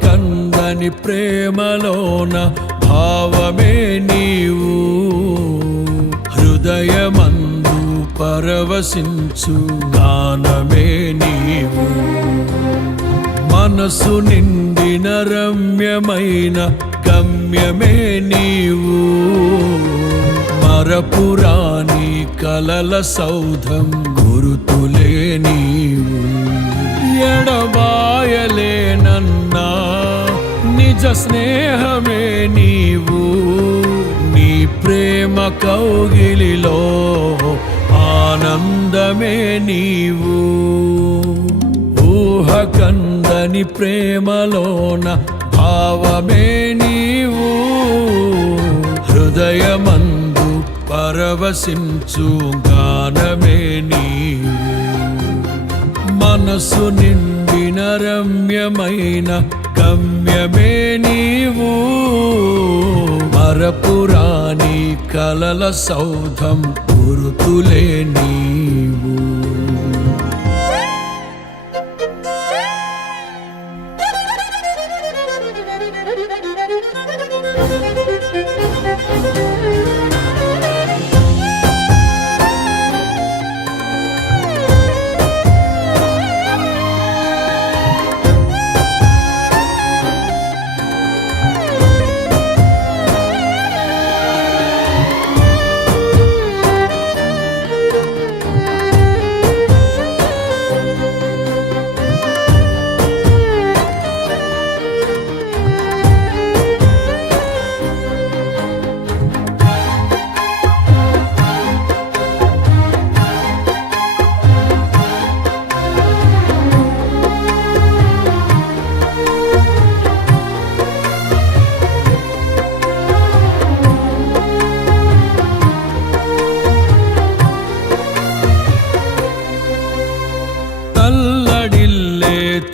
కందని ప్రేమలోన భావమే నీవు హృదయమందు పరవశించు గానమే నీవు మనసు నిండిన రమ్యమైన గమ్యమే నీవు మరపురాని కలల సౌధం గురుతులే నీవు ఎడబాయలేనన్నా నిజ స్నేహమే నీవు నీ ప్రేమ కౌగిలిలో ఆనందమే నీవు ఊహ కందని ప్రేమలోన భావమే నీవు హృదయమందు పరవశించు గానమే నీవు మనసు నిండిన రమ్యమైన గమ్యమే నీవు మరపురాని కలల సౌధం గురుతులే నీవు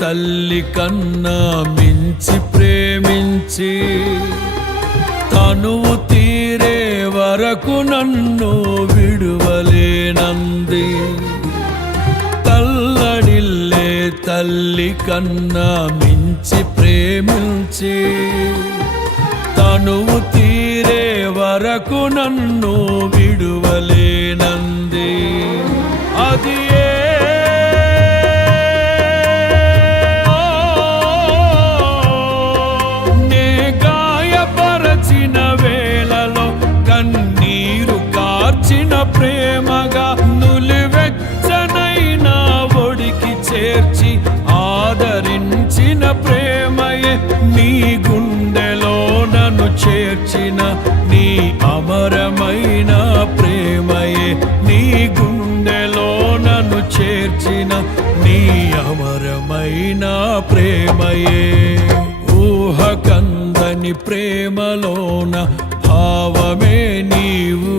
తల్లి కన్నా మించి ప్రేమించి తనువు తీరే వరకు నన్ను విడువలేనంది తల్లడిల్లే తల్లి కన్నా మించి ప్రేమించి తనువు తీరే వరకు నన్ను విడువలేనంది అది ప్రేమగా నులివెచ్చనైనా ఒడికి చేర్చి ఆదరించిన ప్రేమయే నీ గుండెలో నన్ను చేర్చిన నీ అమరమైన ప్రేమయే నీ గుండెలో నన్ను చేర్చిన నీ అమరమైన ప్రేమయే ఊహ కందని ప్రేమలోన భావమే నీవు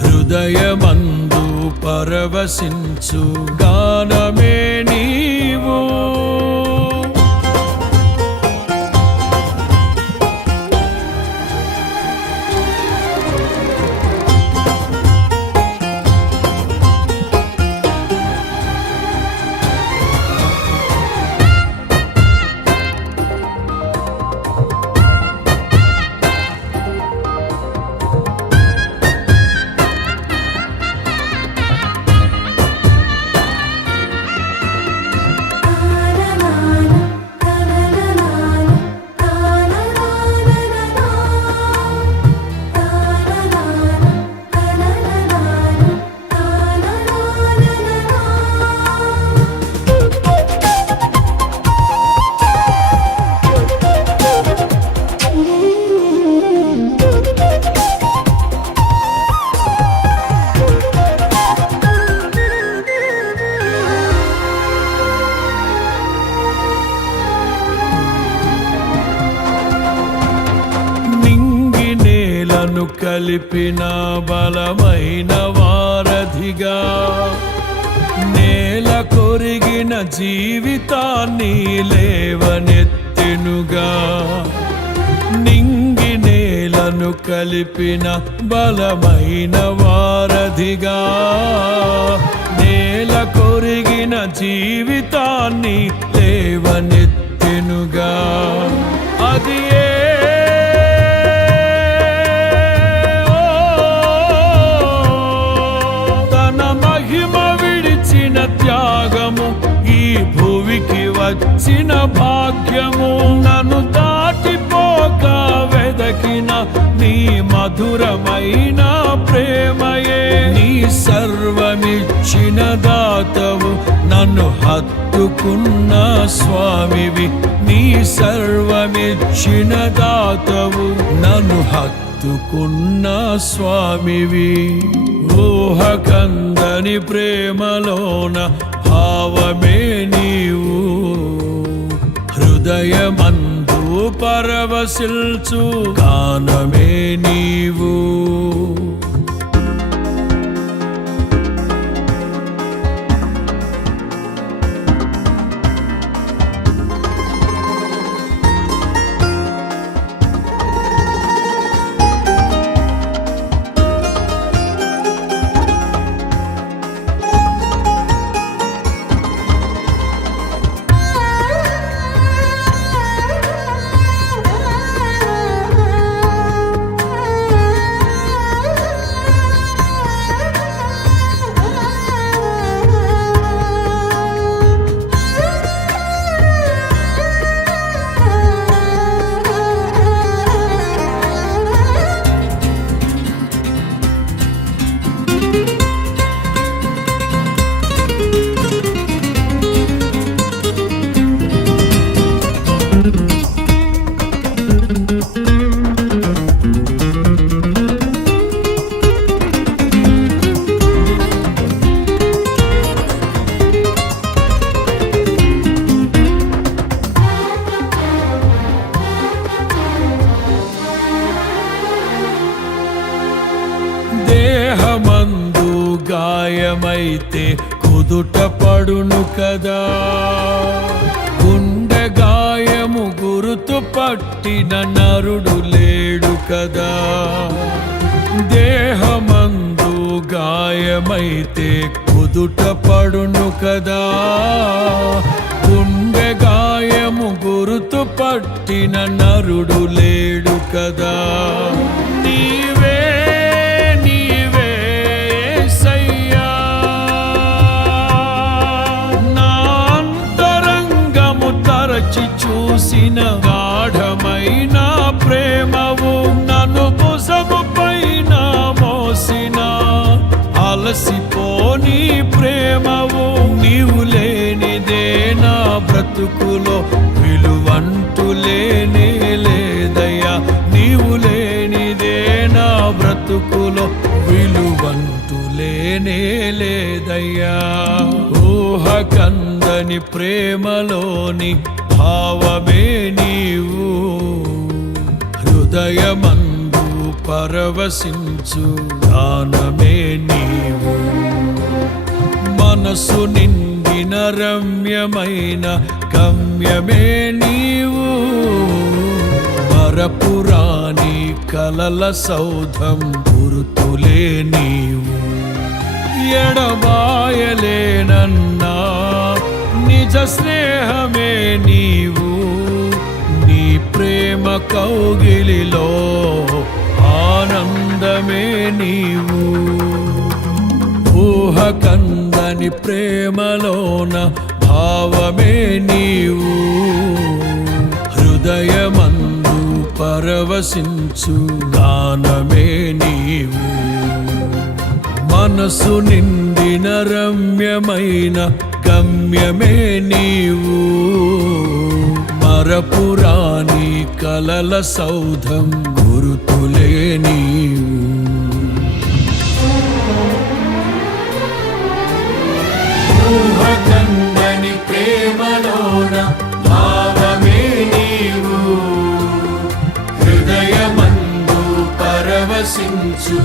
హృదయమందు పరవశించు గానమే నీవు కలిపిన బలమైన వారధిగా నేల కొరిగిన జీవితాన్ని లేవనెత్తెనుగా నింగి నేలను కలిపిన బలమైన వారధిగా నేల కొరిగిన జీవితాన్ని లేవనెత్తెనుగా విడిపించునుగా. అది తన మహిమ విడిచిన త్యాగము, ఈ భూమికి వచ్చిన భాగ్యము. నన్ను దాటిపోక వెదకిన నీ మధురమైన ప్రేమయే. నీ సర్వమిచ్చిన దాతవు, నన్ను హత్తుకున్న స్వామివి. నీ సర్వమిచ్చిన దాతవు, నన్ను హత్తుకున్న స్వామివి. ఊహకందని ప్రేమలోన భావమే నీవు, హృదయమందు పరవశిల్చు గానమే నీవు. దేహమందు గాయమైతే కుదుట పడును కదా, గుండె గాయము గురుతు పట్టిన నరుడు లేడు కదా. దేహమందు గాయమైతే కుదుట పడును కదా, గుండె గాయము గురుతు పట్టిన నరుడు లేడు కదా. నీవే చూసిన గాఢమైన ప్రేమవు, నన్ను భుజము పైన మోసిన అలసిపోని ప్రేమవు. నీవు లేనిదే నా బ్రతుకులో విలువంటూ లేనే లేదయ్యా. నీవు లేనిదే నా బ్రతుకులో విలువంటూ లేనే లేదయ్యా. ఊహకందని ప్రేమలోని భావమే నీవు, హృదయమందు పరవశించు గానమే నీవు. మనసు నిండిన రమ్యమైన గమ్యమే నీవు, మరపురాని కలల సౌధం గురుతులే నీవు. ఎడబాయలేనన్నా నిజ స్నేహమే నీవు, నీ ప్రేమ కౌగిలిలో ఆనందమే నీవు. ఊహకందని ప్రేమలోన భావమే నీవు, హృదయమందు పరవశించు గానమే నీవు. మనసు నిండిన రమ్యమైన గమ్యమే నీవు, మరపురాని కలల సౌధం గురుతులే నీవు. ఊహకందని ప్రేమలోన భావమే నీవు, హృదయమందు పరవశించు